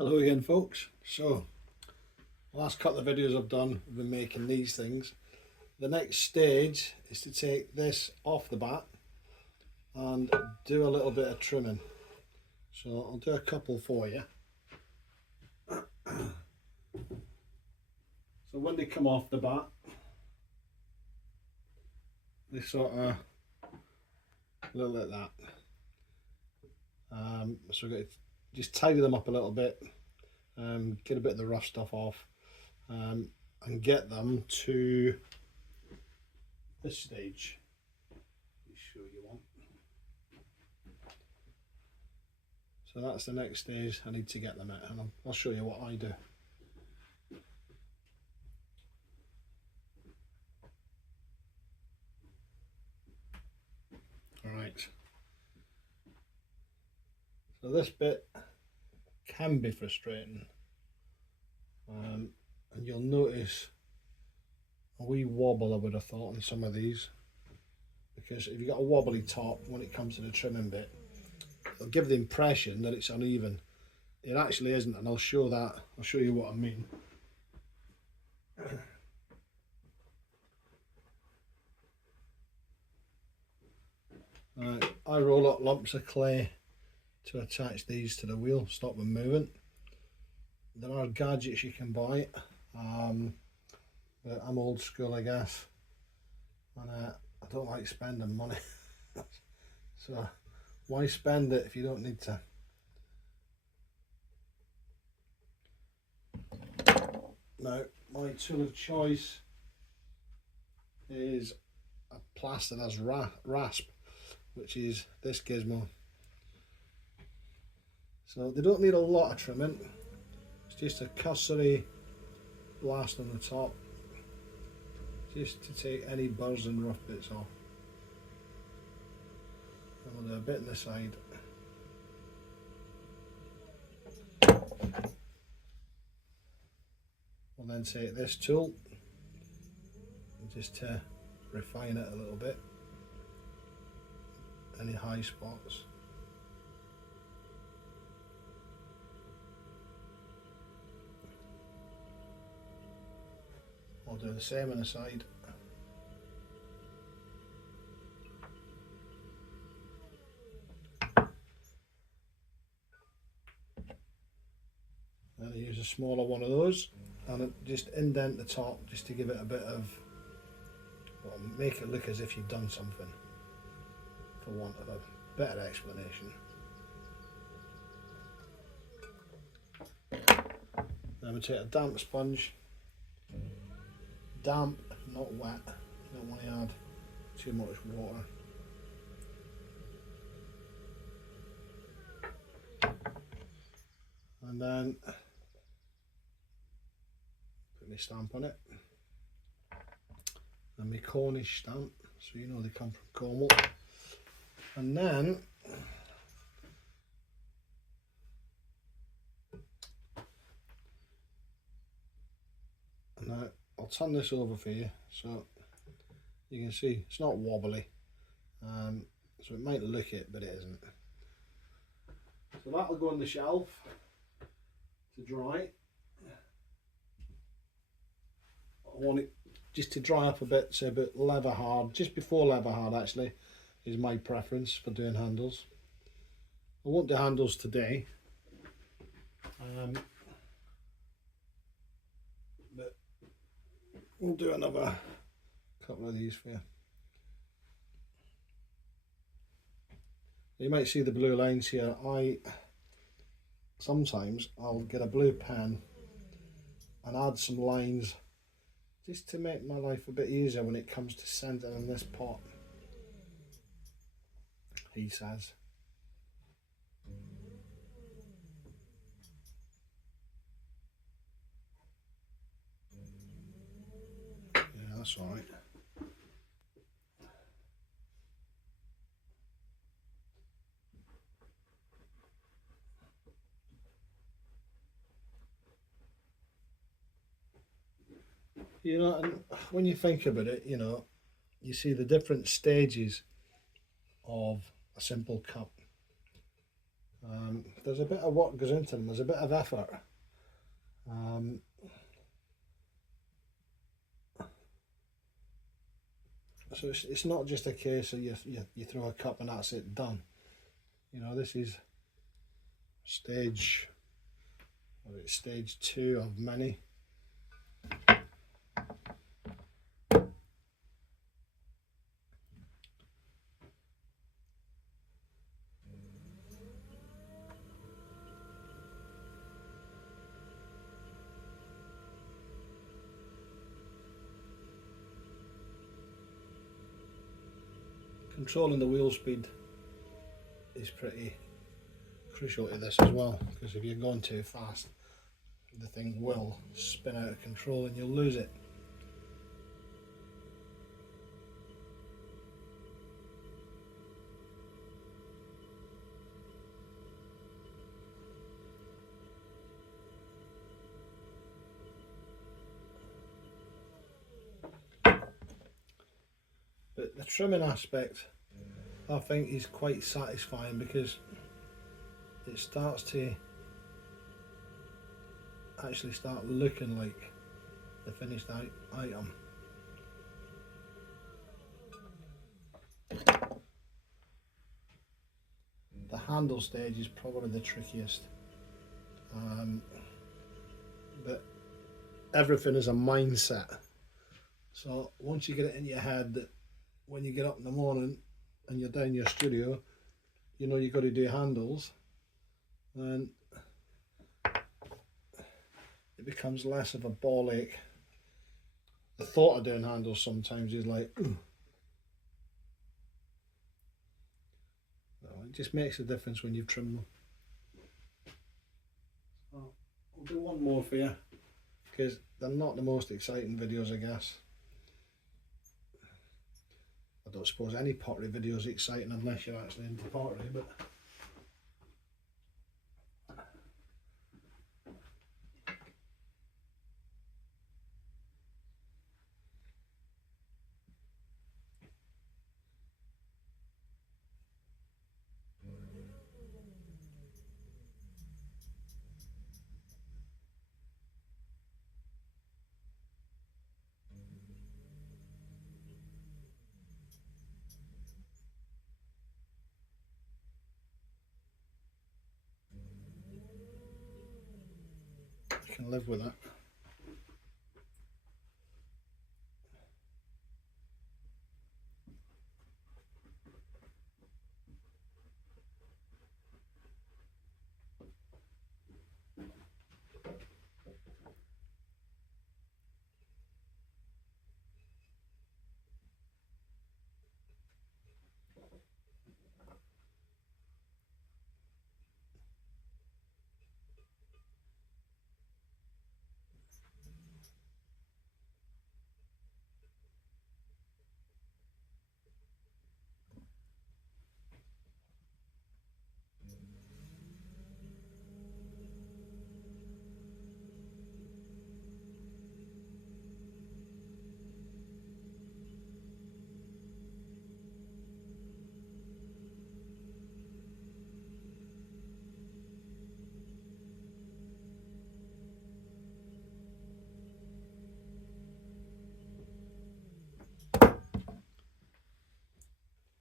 Hello again, folks. So the last couple of videos I've done, we've been making these things. The next stage is to take this off the bat and do a little bit of trimming. So I'll do a couple for you. So when they come off the bat, they sort of look like that. So we've got to just tidy them up a little bit, get a bit of the rough stuff off, and get them to this stage. Let me show you one. So that's the next stage I need to get them at, and I'll show you what I do. Alright, so this bit can be frustrating, and you'll notice a wee wobble, I would have thought, on some of these, because if you've got a wobbly top when it comes to the trimming bit, it'll give the impression that it's uneven. It actually isn't, and I'll show you what I mean. I roll up lumps of clay to attach these to the wheel, stop them moving. There are gadgets you can buy, but I'm old school, I guess, and I don't like spending money. So why spend it if you don't need to? Now, my tool of choice is a plastered as rasp, which is this gizmo. So they don't need a lot of trimming, it's just a cursory blast on the top, just to take any burrs and rough bits off. And we'll do a bit on the side. We'll then take this tool just to refine it a little bit, any high spots. I'll do the same on the side. Then I use a smaller one of those and just indent the top just to give it a bit of, well, make it look as if you've done something, for want of a better explanation. Then we take a damp sponge, damp, not wet, you don't want to add too much water. And then put my stamp on it, and my Cornish stamp, so you know they come from Cornwall. And then I'll turn this over for you so you can see it's not wobbly, so it might look it, but it isn't. So that'll go on the shelf to dry. I want it just to dry up a bit, so a bit leather hard, just before leather hard actually is my preference for doing handles. I won't do handles today, but we'll do another couple of these for you. You might see the blue lines here. Sometimes I'll get a blue pen and add some lines just to make my life a bit easier when it comes to centering this pot, he says. Yeah, that's all right. You know, and when you think about it, you know, you see the different stages of a simple cup. There's a bit of work goes into them, there's a bit of effort. Um, so it's not just a case of you throw a cup and that's it, done. You know, this is stage, what is it, stage 2 of many. Controlling the wheel speed is pretty crucial to this as well, because if you're going too fast, the thing will spin out of control and you'll lose it. But the trimming aspect, I think, is quite satisfying because it starts to actually start looking like the finished item. The handle stage is probably the trickiest, but everything is a mindset. So once you get it in your head that when you get up in the morning and you're down your studio, you know you've got to do handles, then it becomes less of a ball ache. The thought of doing handles sometimes is like, ooh. No, it just makes a difference when you've trimmed them. So I'll do one more for you, because they're not the most exciting videos, I guess. I don't suppose any pottery video is exciting unless you're actually into pottery, but I can live with that.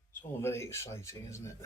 It's all very exciting, isn't it?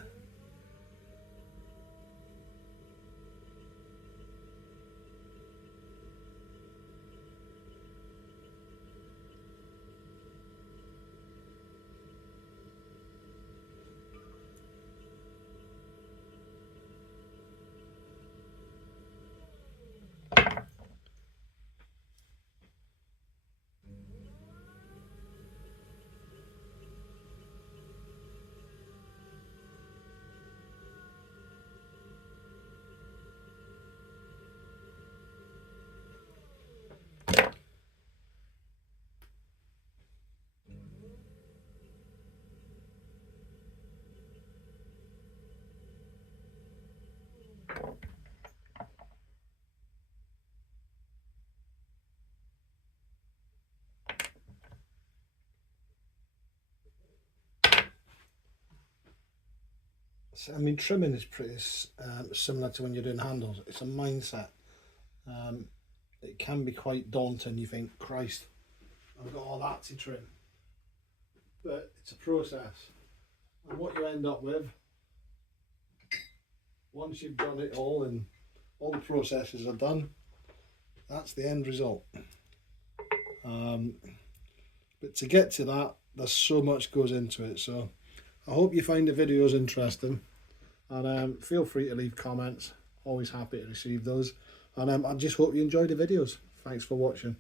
I mean, trimming is pretty similar to when you're doing handles. It's a mindset. It can be quite daunting. You think, Christ, I've got all that to trim. But it's a process. And what you end up with, once you've done it all and all the processes are done, that's the end result. But to get to that, there's so much goes into it. So I hope you find the videos interesting, and feel free to leave comments. Always happy to receive those. And I just hope you enjoy the videos. Thanks for watching.